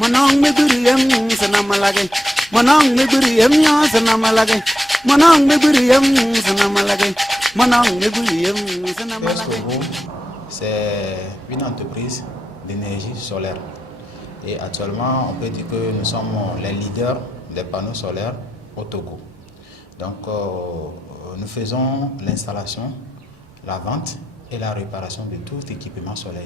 Manong me buriyam sanamalage. Manong me buriyam ya sanamalage. Manong me buriyam sanamalage. Manong me buriyam sanamalage. C'est une entreprise d'énergie solaire. Et actuellement, on peut dire que nous sommes les leaders des panneaux solaires au Togo. Donc, nous faisons l'installation, la vente et la réparation de tout équipement solaire.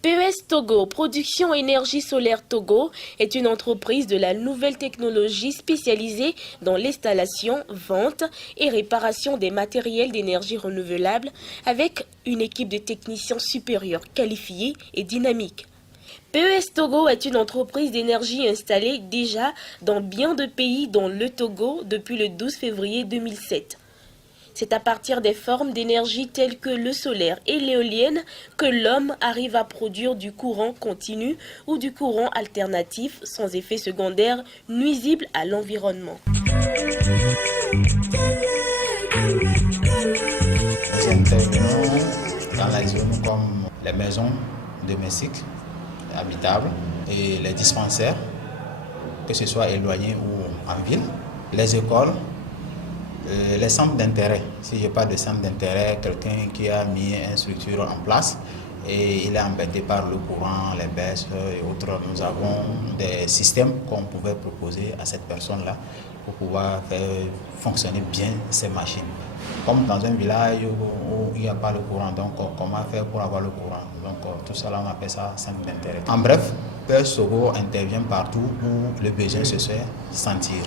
PES Togo, Production Énergie Solaire Togo, est une entreprise de la nouvelle technologie spécialisée dans l'installation, vente et réparation des matériels d'énergie renouvelable avec une équipe de techniciens supérieurs qualifiés et dynamiques. PES Togo est une entreprise d'énergie installée déjà dans bien de pays dont le Togo depuis le 12 février 2007. C'est à partir des formes d'énergie telles que le solaire et l'éolienne que l'homme arrive à produire du courant continu ou du courant alternatif sans effet secondaire nuisible à l'environnement. Nous intervenons dans les zones comme les maisons domestiques, habitables et les dispensaires, que ce soit éloignés ou en ville, les écoles, les centres d'intérêt. Si je parle de centre d'intérêt, quelqu'un qui a mis une structure en place et il est embêté par le courant, les baisses et autres, nous avons des systèmes qu'on pouvait proposer à cette personne-là pour pouvoir faire fonctionner bien ces machines. Comme dans un village où il n'y a pas le courant, donc comment faire pour avoir le courant? Donc tout ça là, on appelle ça centre d'intérêt. En bref, PES Togo intervient partout où le besoin se fait sentir.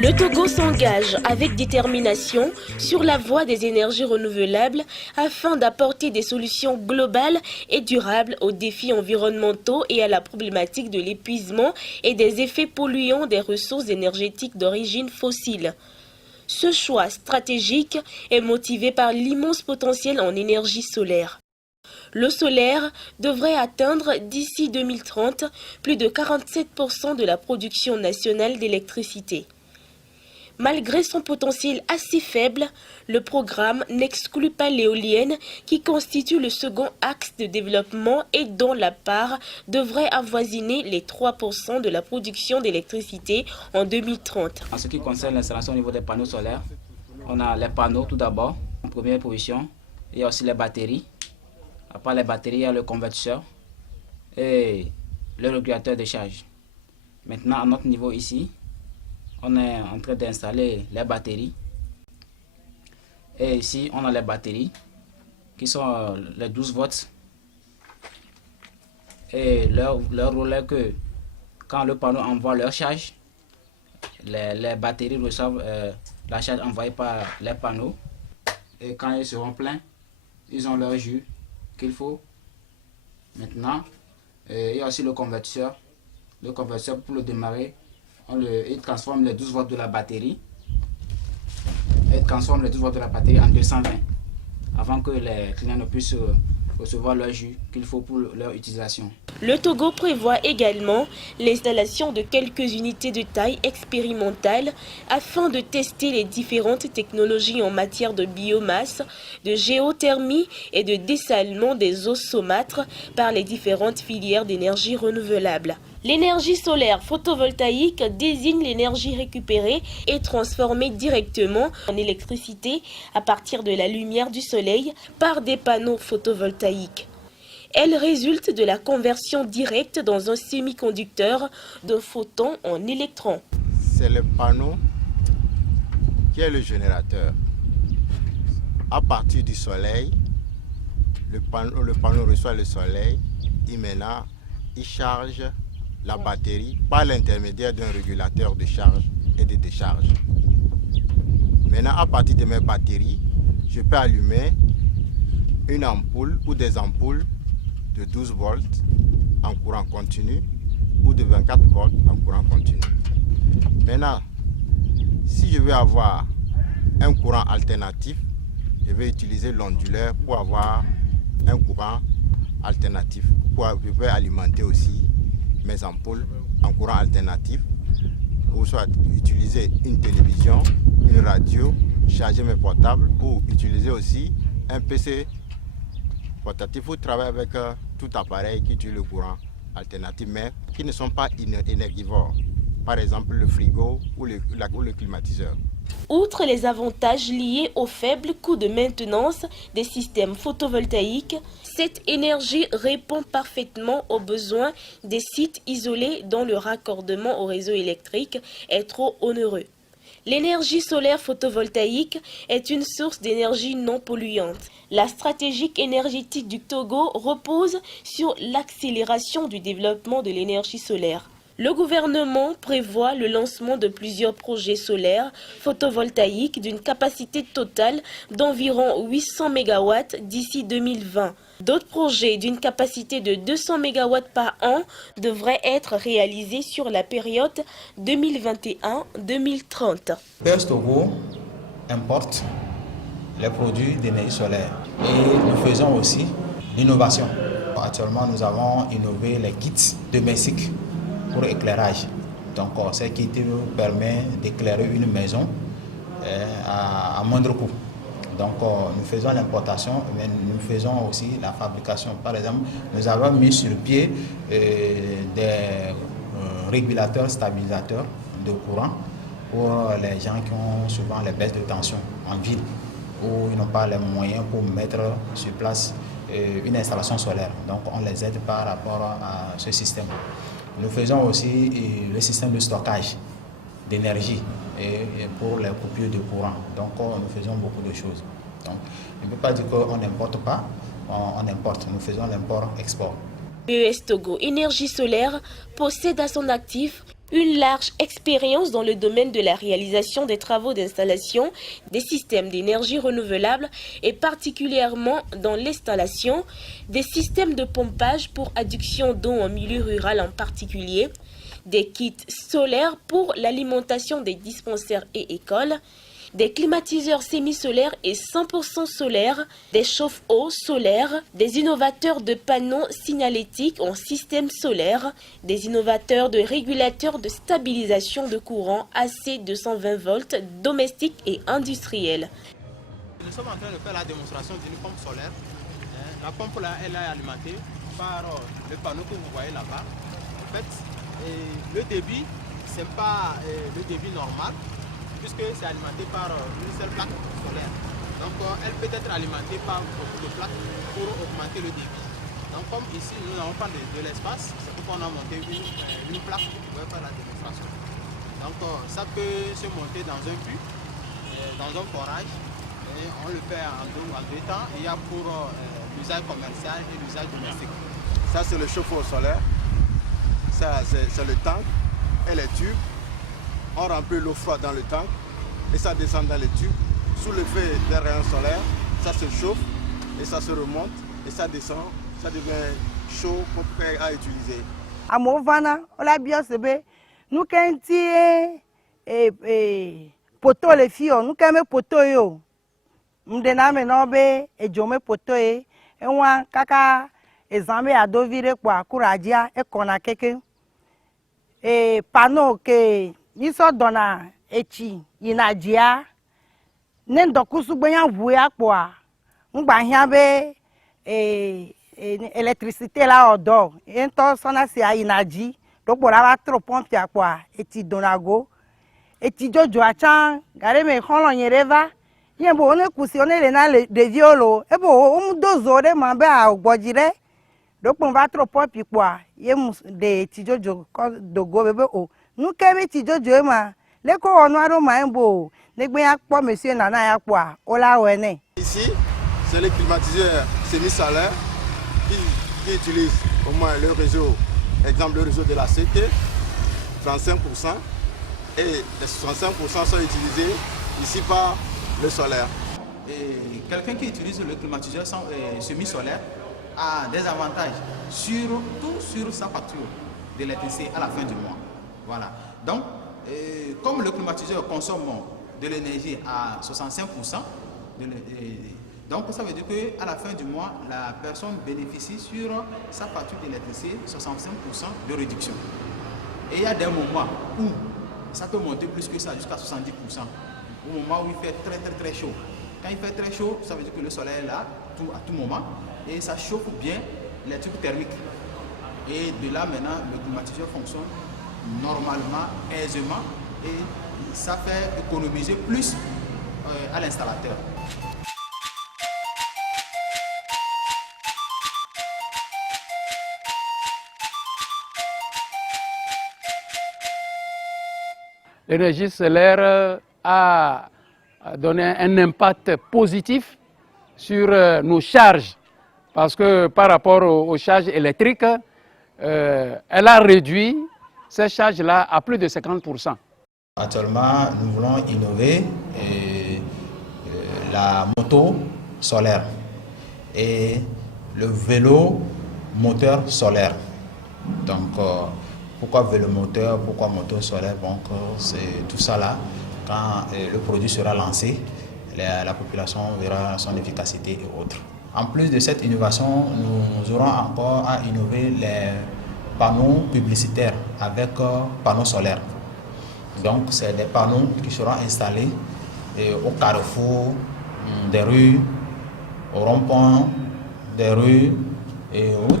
Le Togo s'engage avec détermination sur la voie des énergies renouvelables afin d'apporter des solutions globales et durables aux défis environnementaux et à la problématique de l'épuisement et des effets polluants des ressources énergétiques d'origine fossile. Ce choix stratégique est motivé par l'immense potentiel en énergie solaire. Le solaire devrait atteindre d'ici 2030 plus de 47% de la production nationale d'électricité. Malgré son potentiel assez faible, le programme n'exclut pas l'éolienne qui constitue le second axe de développement et dont la part devrait avoisiner les 3% de la production d'électricité en 2030. En ce qui concerne l'installation au niveau des panneaux solaires, on a les panneaux tout d'abord, en première position. Il y a aussi les batteries. Après les batteries, il y a le convertisseur et le régulateur de charge. Maintenant, à notre niveau ici, on est en train d'installer les batteries. Et ici, on a les batteries qui sont les 12 volts. Et leur rôle est que quand le panneau envoie leur charge, les batteries reçoivent la charge envoyée par les panneaux. Et quand ils seront pleins, ils ont leur jus qu'il faut. Maintenant, il y a aussi le convertisseur. Le convertisseur, pour le démarrer, il transforme les 12 volts de la batterie. Il transforme les 12 volts de la batterie en 220 avant que les clients ne puissent recevoir leur jus qu'il faut pour leur utilisation. Le Togo prévoit également l'installation de quelques unités de taille expérimentale afin de tester les différentes technologies en matière de biomasse, de géothermie et de dessalement des eaux saumâtres par les différentes filières d'énergie renouvelable. L'énergie solaire photovoltaïque désigne l'énergie récupérée et transformée directement en électricité à partir de la lumière du soleil par des panneaux photovoltaïques. Elle résulte de la conversion directe dans un semi-conducteur d'un photon en électron. C'est le panneau qui est le générateur. À partir du soleil, le panneau reçoit le soleil et maintenant il charge la batterie par l'intermédiaire d'un régulateur de charge et de décharge. Maintenant, à partir de mes batteries, je peux allumer une ampoule ou des ampoules de 12 volts en courant continu ou de 24 volts en courant continu. Maintenant, si je veux avoir un courant alternatif, je vais utiliser l'onduleur pour avoir un courant alternatif. Je peux alimenter aussi mes ampoules en courant alternatif ou soit utiliser une télévision, une radio charger mes portables ou utiliser aussi un PC portatif ou travailler avec tout appareil qui utilise le courant alternatif mais qui ne sont pas énergivores. Par exemple le frigo ou le climatiseur. Outre les avantages liés au faible coût de maintenance des systèmes photovoltaïques, cette énergie répond parfaitement aux besoins des sites isolés dont le raccordement au réseau électrique est trop onéreux. L'énergie solaire photovoltaïque est une source d'énergie non polluante. La stratégie énergétique du Togo repose sur l'accélération du développement de l'énergie solaire. Le gouvernement prévoit le lancement de plusieurs projets solaires photovoltaïques d'une capacité totale d'environ 800 MW d'ici 2020. D'autres projets d'une capacité de 200 MW par an devraient être réalisés sur la période 2021-2030. PS Togo importe les produits d'énergie solaire et nous faisons aussi l'innovation. Actuellement, nous avons innové les kits domestiques pour éclairage. Donc, ces kits nous permet d'éclairer une maison à moindre coût. Donc, nous faisons l'importation, mais nous faisons aussi la fabrication. Par exemple, nous avons mis sur pied des régulateurs stabilisateurs de courant pour les gens qui ont souvent les baisses de tension en ville, où ils n'ont pas les moyens pour mettre sur place une installation solaire. Donc, on les aide par rapport à ce système. Nous faisons aussi le système de stockage d'énergie pour les coupures de courant. Donc, nous faisons beaucoup de choses. Donc, on ne peut pas dire qu'on n'importe pas, on importe. Nous faisons l'import-export. PES Togo Énergie Solaire possède à son actif une large expérience dans le domaine de la réalisation des travaux d'installation des systèmes d'énergie renouvelable et particulièrement dans l'installation des systèmes de pompage pour adduction d'eau en milieu rural en particulier, des kits solaires pour l'alimentation des dispensaires et écoles, des climatiseurs semi-solaires et 100% solaires, des chauffe-eau solaires, des innovateurs de panneaux signalétiques en système solaire, des innovateurs de régulateurs de stabilisation de courant AC 220 volts domestiques et industriels. Nous sommes en train de faire la démonstration d'une pompe solaire. La pompe là, elle est alimentée par le panneau que vous voyez là-bas. En fait, le débit, ce n'est pas le débit normal, puisque c'est alimenté par une seule plaque solaire. Donc elle peut être alimentée par beaucoup de plaques pour augmenter le débit. Donc comme ici nous n'avons pas de l'espace, c'est pourquoi on a monté une plaque pour faire la démonstration. Donc ça peut se monter dans un puits, dans un forage, et on le fait en deux temps. Il y a pour l'usage commercial et l'usage domestique. Ça c'est le chauffe-eau solaire, ça c'est le tank et les tubes. On remplit l'eau froide dans le tank et ça descend dans les tubes. Sous l'effet des rayons solaires, ça se chauffe et ça se remonte et ça descend, ça devient chaud pour prêt à utiliser. À Movana, on l'a bien sebé. Nous quand poto les filles, nous quand poto yo. M'dena menobe et jome poto et on kaka examé à dovire quoi couradia et kona keke et panneau que Niso dona echi inajia nendo kusugbeya vuya kwa ngba hiabe électricité la odo ento sona si inaji do pora ba tro pompe kwa eti donago eti jojo acha gare me kholo nyereva yembo one kusi one le na de violo ebo dozo de mabe a ogbojire do pon ba tro pompe kwa yem de eti jojo ko dogo bebe o nous qui jojo ma les coronado maimbo pas monsieur nana ya kwa ola wene. Ici c'est les climatiseurs semi-solaires qui utilisent au moins le réseau, exemple le réseau de la CT, 35%, et les 65% sont utilisés ici par le solaire. Quelqu'un qui utilise le climatiseur semi-solaire a des avantages, surtout sur sa facture d'électricité à la fin du mois. Voilà. Donc, comme le climatiseur consomme de l'énergie à 65%, donc ça veut dire qu'à la fin du mois, la personne bénéficie sur sa facture d'électricité 65% de réduction. Et il y a des moments où ça peut monter plus que ça, jusqu'à 70%. au moment où il fait très chaud. Quand il fait très chaud, ça veut dire que le soleil est là à tout moment et ça chauffe bien les tubes thermiques. Et de là maintenant, le climatiseur fonctionne normalement, aisément et ça fait économiser plus à l'installateur. L'énergie solaire a donné un impact positif sur nos charges parce que par rapport aux charges électriques, elle a réduit ces charges-là à plus de 50%. Actuellement, nous voulons innover la moto solaire et le vélo moteur solaire. Donc, pourquoi vélomoteur, pourquoi moteur solaire? Donc, c'est tout ça là. Quand le produit sera lancé, la population verra son efficacité et autres. En plus de cette innovation, nous aurons encore à innover les panneaux publicitaires avec panneaux solaires. Donc, c'est des panneaux qui seront installés au carrefour des rues, au rond-point des rues et autres,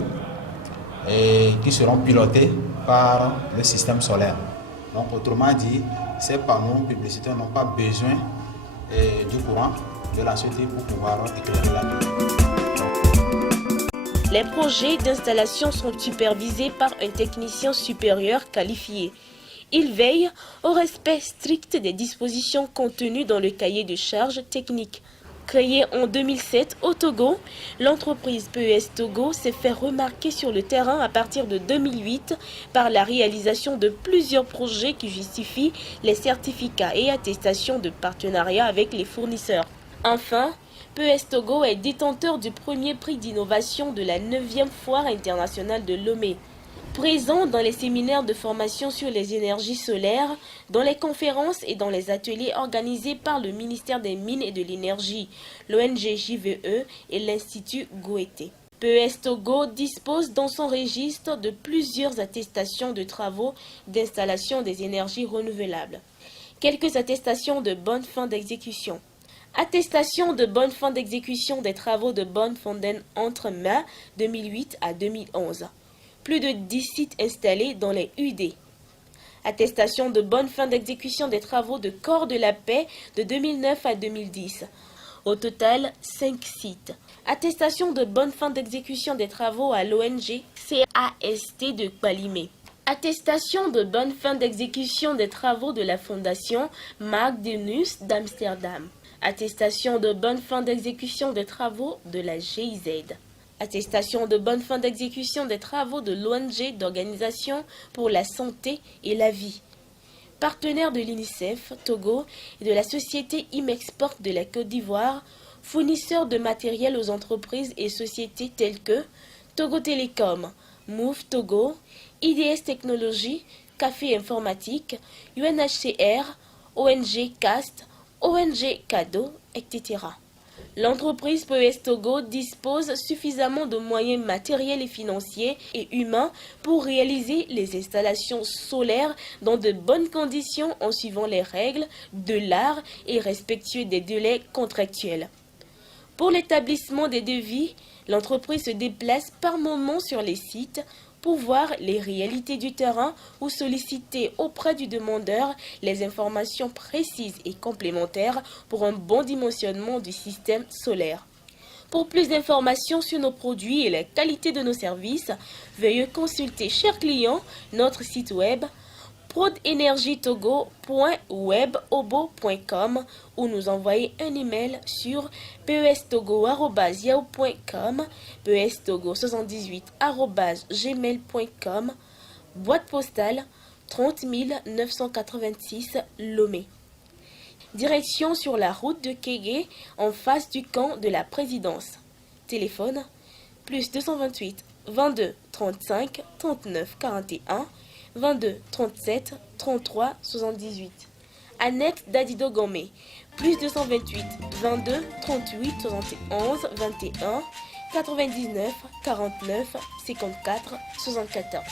et qui seront pilotés par le système solaire. Donc, autrement dit, ces panneaux publicitaires n'ont pas besoin du courant de la société pour pouvoir éclairer la ville. Les projets d'installation sont supervisés par un technicien supérieur qualifié. Il veille au respect strict des dispositions contenues dans le cahier de charges techniques. Créée en 2007 au Togo, l'entreprise PES Togo s'est fait remarquer sur le terrain à partir de 2008 par la réalisation de plusieurs projets qui justifient les certificats et attestations de partenariat avec les fournisseurs. Enfin, PES Togo est détenteur du premier prix d'innovation de la 9e foire internationale de Lomé. Présent dans les séminaires de formation sur les énergies solaires, dans les conférences et dans les ateliers organisés par le ministère des Mines et de l'Énergie, l'ONG JVE et l'Institut Goethe. PES Togo dispose dans son registre de plusieurs attestations de travaux d'installation des énergies renouvelables. Quelques attestations de bonne fin d'exécution. Attestation de bonne fin d'exécution des travaux de Bonne-Fontaine entre mai 2008 à 2011. Plus de 10 sites installés dans les UD. Attestation de bonne fin d'exécution des travaux de Corps de la Paix de 2009 à 2010. Au total, 5 sites. Attestation de bonne fin d'exécution des travaux à l'ONG CAST de Palimé. Attestation de bonne fin d'exécution des travaux de la Fondation Magnus d'Amsterdam. Attestation de bonne fin d'exécution des travaux de la GIZ. Attestation de bonne fin d'exécution des travaux de l'ONG d'Organisation pour la Santé et la Vie. Partenaire de l'UNICEF Togo et de la société Imexport de la Côte d'Ivoire, fournisseur de matériel aux entreprises et sociétés telles que Togo Télécom, Move Togo, IDS Technologies, Café Informatique, UNHCR, ONG CAST, ONG Cadeau, etc. L'entreprise PES Togo dispose suffisamment de moyens matériels et financiers et humains pour réaliser les installations solaires dans de bonnes conditions en suivant les règles de l'art et respectueux des délais contractuels. Pour l'établissement des devis, l'entreprise se déplace par moments sur les sites pour voir les réalités du terrain ou solliciter auprès du demandeur les informations précises et complémentaires pour un bon dimensionnement du système solaire. Pour plus d'informations sur nos produits et la qualité de nos services, veuillez consulter, chers clients, notre site web prodenergietogo.webobo.com ou nous envoyer un email sur pestogo@yahoo.com, pestogo78@gmail.com, boîte postale 30 986 Lomé. Direction sur la route de Kégué, en face du camp de la présidence. Téléphone plus 228 22 35 39 41 22 37 33 78. Annexe d'Adido Gomé, plus 228 22 38 71 21 99 49 54 74.